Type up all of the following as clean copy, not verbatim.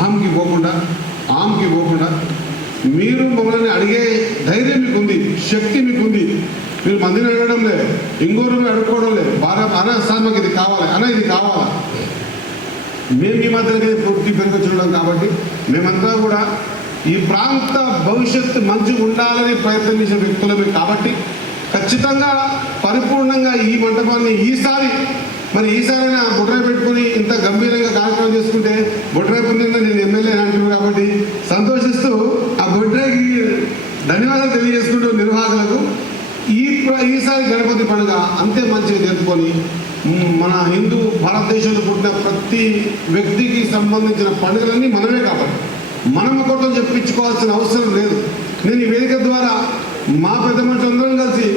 అహంకి పోకుండా ఆమ్కి పోకుండా మీరు మమ్మల్ని అడిగే ధైర్యం మీకుంది, శక్తి మీకుంది. మీరు మందిని అడగడం లేదు, ఇంకోరు అడుక్కోవడం లేదు. అన్న సార్ మాకు ఇది కావాలి, అన్న ఇది కావాలా. మేము మీ మధ్యలో పూర్తి పెరుగుతుండడం కాబట్టి మేమంతా కూడా ఈ ప్రాంత భవిష్యత్తు మంచిగా ఉండాలని ప్రయత్నం చేసే వ్యక్తులమే కాబట్టి ఖచ్చితంగా పరిపూర్ణంగా ఈ మంటపాన్ని ఈసారైనా బొడ్రాయి పెట్టుకుని ఇంత గంభీరంగా కార్యక్రమం చేసుకుంటే బొడ్రాయి పొందిన నేను ఎమ్మెల్యే అంటున్నాను కాబట్టి సంతోషిస్తూ ఆ బొడ్రాయికి ధన్యవాదాలు తెలియజేసుకుంటూ నిర్వాహకులకు ఈసారి గణపతి పండుగ అంతే మంచిగా జరుపుకొని మన హిందూ భారతదేశంలో పుట్టిన ప్రతి వ్యక్తికి సంబంధించిన పండుగలన్నీ మనమే కాబట్టి మనం ఒకరితో చెప్పించుకోవాల్సిన అవసరం లేదు. నేను ఈ వేదిక ద్వారా మా పెద్ద మనుషులందరం కలిసి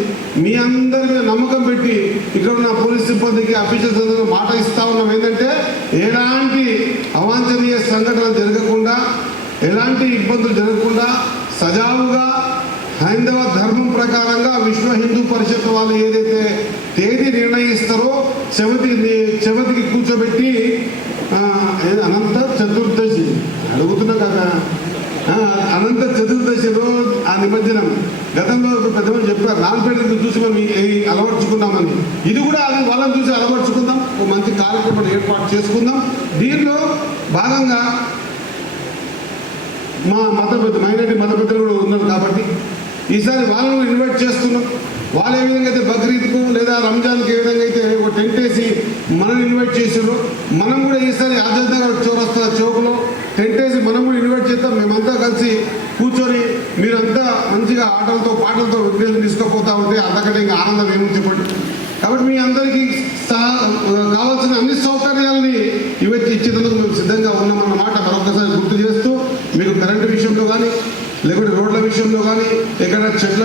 మీ అందరి మీద నమ్మకం పెట్టి ఇక్కడ ఉన్న పోలీస్ సిబ్బందికి అఫీషియల్స్ అందరూ మాట ఇస్తా ఉన్నాం ఏంటంటే ఎలాంటి అవాంఛనీయ సంఘటనలు జరగకుండా, ఎలాంటి ఇబ్బందులు జరగకుండా సజావుగా హైందవ ధర్మం ప్రకారంగా విశ్వ హిందూ పరిషత్ వాళ్ళు ఏదైతే తేదీ నిర్ణయిస్తారో చెవతికి కూర్చోబెట్టి అనంత చతుర్దశి అడుగుతున్నా కదా, అనంత చతుర్దశి రోజు ఆ నిమజ్జనం గతంలో పెద్దమని చెప్పారు. నాలుపేటకు చూసి మనం అలవర్చుకున్నామని, ఇది కూడా అది వాళ్ళని చూసి అలవర్చుకుందాం, ఒక మంచి కార్యక్రమం ఏర్పాటు చేసుకుందాం. దీనిలో భాగంగా మా మైనారిటీ మత పెద్దలు కూడా ఉన్నారు కాబట్టి ఈసారి వాళ్ళను ఇన్వైట్ చేస్తున్నాం. వాళ్ళు ఏ విధంగా అయితే బక్రీద్కు లేదా రంజాన్కి ఏ విధంగా అయితే ఒక టెంట్ వేసి మనం ఇన్వైట్ చేసారో మనం కూడా ఈసారి ఆజాద్ నగర్ చౌరస్తా చౌక్లో టెంట్ వేసి మనం కూడా ఇన్వైట్ చేస్తాం. మేమంతా కలిసి కూర్చొని మీరంతా మంచిగా ఆటలతో పాటలతో విగ్రహం తీసుకుపోతా ఉంటే అంతకంటే ఇంకా ఆనందం ఏముంది చెప్పండి. కాబట్టి మీ అందరికీ కావాల్సిన అన్ని సౌకర్యాలని ఇచ్చేందుకు మేము సిద్ధంగా ఉన్నామన్న మాట మరొకసారి గుర్తు చేస్తూ, మీకు కరెంటు విషయంలో కానీ లేకుంటే రోడ్ల విషయంలో కానీ ఎక్కడ చెట్ల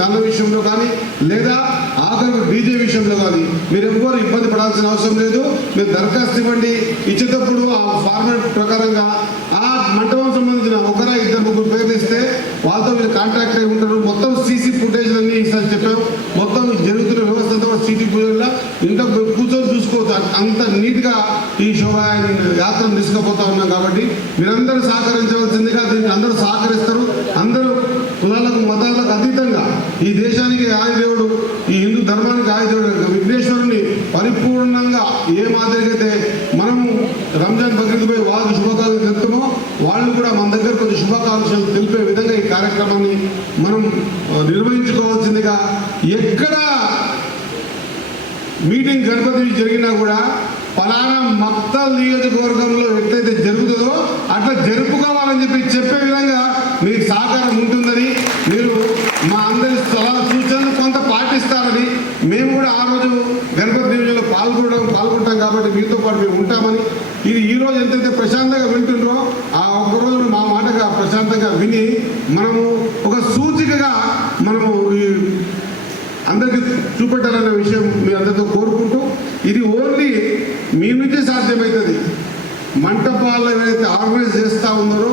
దాని విషయంలో కానీ లేదా ఆఖరి డీజే విషయంలో కానీ మీరు ఎవ్వరు ఇబ్బంది పడాల్సిన అవసరం లేదు. మీరు దరఖాస్తు ఇవ్వండి, ఇచ్చేటప్పుడు ఆ ఫార్మాట్ ప్రకారంగా ఆ మంటపం సంబంధించిన ఒకరా ఇద్దరు ముగ్గురు పేర్లు ఇస్తే వాళ్ళతో మీరు కాంటాక్ట్ అయి ఉంటారు. మొత్తం సీసీ ఫుటేజ్ అన్ని ఈసారి చెప్పాము. మొత్తం జరుగుతున్న వ్యవస్థ అంతా కూడా సీసీ ఫుటేజ్లో ఇంత కూర్చొని చూసుకోవచ్చు. అంత నీట్గా ఈ శోభా యాత్రను తీసుకుపోతా ఉన్నాం కాబట్టి మీరందరూ సహకరించవలసిందిగా, దీనికి అందరూ సహకరిస్తారు. అందరూ కులాలకు మతాలకు అతీతంగా ఈ దేశానికి ఆయుదేవుడు, ఈ హిందూ ధర్మానికి ఆయుదేవుడు విఘ్నేశ్వరుని పరిపూర్ణంగా ఏ మాదిరిగా అయితే మనము రంజాన్ బక్రీద్ పై వాళ్ళకి శుభాకాంక్షలు తెలుపుతామో వాళ్ళు కూడా మన దగ్గర కొంచెం శుభాకాంక్షలు తెలిపే విధంగా ఈ కార్యక్రమాన్ని మనం నిర్వహించుకోవాల్సిందిగా, ఎక్కడ మీటింగ్ గణపతి జరిగినా కూడా పలానా మక్తల్ నియోజకవర్గంలో ఎట్లయితే జరుగుతుందో అట్లా జరుపుకోవాలని చెప్పే విధంగా మీకు సహకారం ఉంటుందని, మీరు మా అందరి సలహా సూచనలు కొంత పాటిస్తారని, మేము కూడా ఆ రోజు గణపతి నియోజకవర్గంలో పాల్గొంటాం కాబట్టి మీతో పాటు మేము ఉంటామని, ఇది ఈ రోజు ఎంతైతే ప్రశాంతంగా వింటుండ్రో ఆ ఒక్కరోజు మా మాటగా ప్రశాంతంగా విని మనము ఒక సూచికగా మనము ఈ అందరికీ చూపెట్టాలనే విషయం మీ అందరితో కోరుకుంటూ, ఇది ఓన్లీ మీ నుంచే సాధ్యమవుతుంది. మంటపాలు ఏవైతే ఆర్గనైజ్ చేస్తూ ఉన్నారో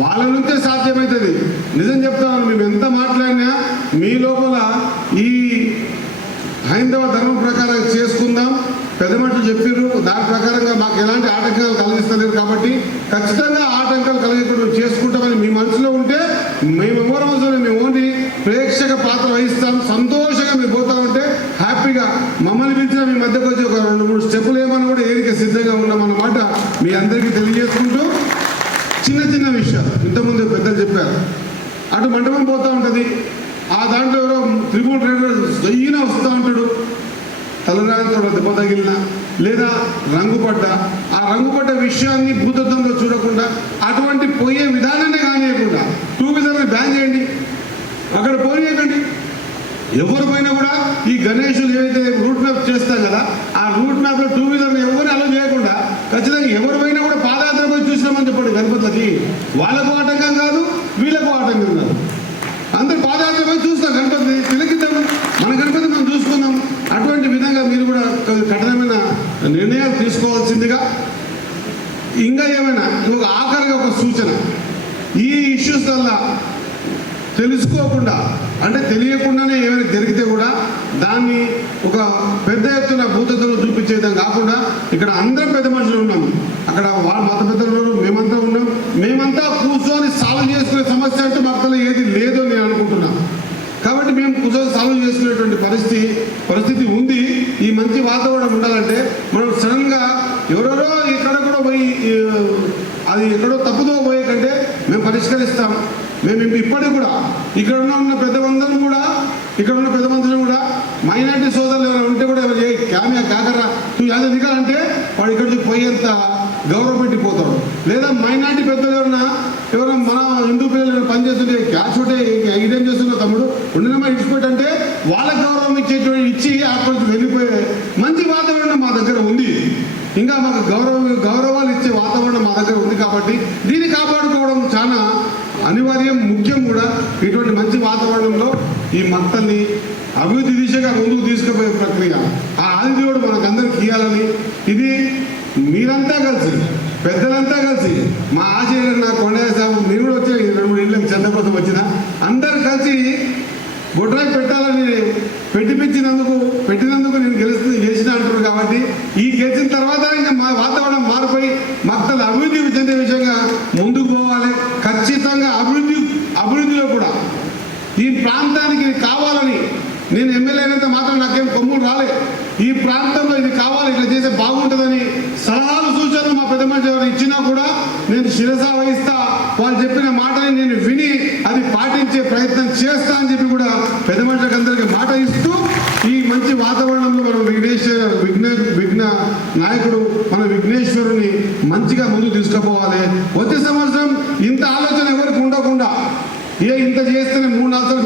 వాళ్ళ నుంచే సాధ్యమవుతుంది. నిజం చెప్తామని మేము ఎంత మాట్లాడినా మీ లోపల ఈ హైందవ ధర్మం ప్రకారం చేసుకుందాం, పెద్ద మనుషులు చెప్పారు, దాని ప్రకారంగా మాకు ఎలాంటి ఆటంకాలు కలిగిస్తలేరు కాబట్టి ఖచ్చితంగా ఆటంకాలు కలిగకుండా చేసుకుంటామని మీ మనసులో ఉంటే మేమెవరి మనసులో మేము ఓన్లీ ప్రేక్షక పాత్ర వహిస్తాం. సంతోషంగా మీరు పోతా ఉంటే హ్యాపీగా మమ్మల్ని పిలిచిన మీ మధ్యకు వచ్చి ఒక 2-3 స్టెప్పులు ఏమని కూడా ఏరిక సిద్ధంగా ఉన్నామన్నమాట మీ అందరికీ తెలియజేసుకుంటూ, చిన్న విషయాలు ఇంతకుముందు పెద్దలు చెప్పారు. అటు మంటపం పోతూ ఉంటుంది, ఆ దాంట్లో ఎవరో త్రిపుల్ రైడర్ జయ్యిన వస్తూ ఉంటాడు, తలరాయంతో దెబ్బ తగిలిన లేదా రంగుపడ్డ, ఆ రంగుపడ్డ విషయాన్ని భూతత్వంలో చూడకుండా అటువంటి పోయే విధానాన్ని కానియకుండా 2 వీలర్ని బ్యాన్ చేయండి, అక్కడ పోనీయకండి. ఎవరిపైనా కూడా ఈ గణేషులు ఏదైతే రూట్ మ్యాప్ చేస్తాం కదా, ఆ రూట్ మ్యాప్లో 2 వీలర్ని ఎవరిని అలా చేయకుండా ఖచ్చితంగా ఎవరిపైనా కూడా పాదయాత్ర పోయి చూసినామని చెప్పండి. గణపతులకి వాళ్ళకు ఆటంకం కాదు, వీళ్ళకు ఆటంకం కాదు. అందరు పాదయాత్ర పోయి చూస్తాం, గణపతి తిలకిద్దాం, మన గణపతి మనం చూసుకుందాం. అటువంటి విధంగా మీరు కూడా కఠినమైన నిర్ణయాలు తీసుకోవాల్సిందిగా. ఇంకా ఏమైనా ఇంకొక ఆఖరిగా ఒక సూచన, ఈ ఇష్యూస్ వల్ల తెలుసుకోకుండా అంటే తెలియకుండానే ఏమైనా జరిగితే కూడా దాన్ని ఒక పెద్ద ఎత్తున భూతత్వంలో చూపించేద్దాం కాకుండా, ఇక్కడ అందరం పెద్ద మనుషులు ఉన్నాము, అక్కడ వాళ్ళ మత పెద్దలు మేమంతా ఉన్నాం, మేము ఇప్పటికి కూడా ఇక్కడ ఉన్న పెద్దమందరం కూడా మైనార్టీ సోదరులు ఎవరైనా ఉంటే కూడా ఎవరు క్యామియా కాకరా నువ్వు యాద దిగాలంటే వాడు ఇక్కడి నుంచి పోయేంత గౌరవం పెట్టిపోతాడు. లేదా మైనార్టీ పెద్దలు ఎవరైనా మన హిందూ పిల్లలు పనిచేస్తుంటే క్యాచ్ ఉంటే ఇదేం చేస్తున్నావు తమ్ముడు ఉండినమా ఇచ్చిపెట్టంటే వాళ్ళకి గౌరవం ఇచ్చి అక్కడి నుంచి వెళ్ళిపోయే మంచి వాతావరణం మా దగ్గర ఉంది. ఇంకా మాకు గౌరవాలు ఇచ్చే వాతావరణం మా దగ్గర ఉంది. కాబట్టి దీన్ని కాపాడుకోవడం చాలా అనివార్యం, ముఖ్యం కూడా. ఇటువంటి మంచి వాతావరణంలో ఈ మత్తల్ని అభివృద్ధి దిశగా ముందుకు తీసుకుపోయే ప్రక్రియ ఆ ఆదిదేవుడు మనకందరికి ఇవ్వాలని, ఇది మీరంతా కలిసి పెద్దలంతా కలిసి మా ఆచార్యులు నా కొండయ్య సాబు మీరు కూడా వచ్చి 2-3 ఇళ్ళకి చెత్త కోసం వచ్చిన అందరూ కలిసి బొడ్రాయి పెట్టాలని పెట్టినందుకు నేను గెలిచిన అంటున్నారు. కాబట్టి ఈ గెలిచిన తర్వాత ఇంకా మా వాతావరణం మారిపోయి మత్తలు అభివృద్ధి చెందే విషయంగా ముందుకు పోవాలి. ఖచ్చితంగా అభివృద్ధిలో కూడా ఈ ప్రాంతానికి కావాలని నేను ఎమ్మెల్యే అయినంత మాత్రం నాకేం కొమ్ములు రాలే. ఈ ప్రాంతంలో ఇది కావాలి, ఇట్లా చేస్తే బాగుంటుందని సలహాలు సూచనలు మా పెద్ద మనిషి ఎవరు ఇచ్చినా కూడా నేను శిరసా వహిస్తా. వాళ్ళు చెప్పిన మాటని నేను విని అది పాటించే ప్రయత్నం చేస్తా అని చెప్పి కూడా పెద్ద మనుషులకు అందరికీ మాట ఇస్తూ ఈ మంచి వాతావరణంలో మనం విఘ్న నాయకుడు మన విఘ్నేశ్వరుని మంచిగా ముందుకు తీసుకుపోవాలి. వచ్చే సంవత్సరం ఇంత ఆలోచన ఎవరికి ఉండకుండా ఇంత చేస్తేనే 3 సంవత్సరాలు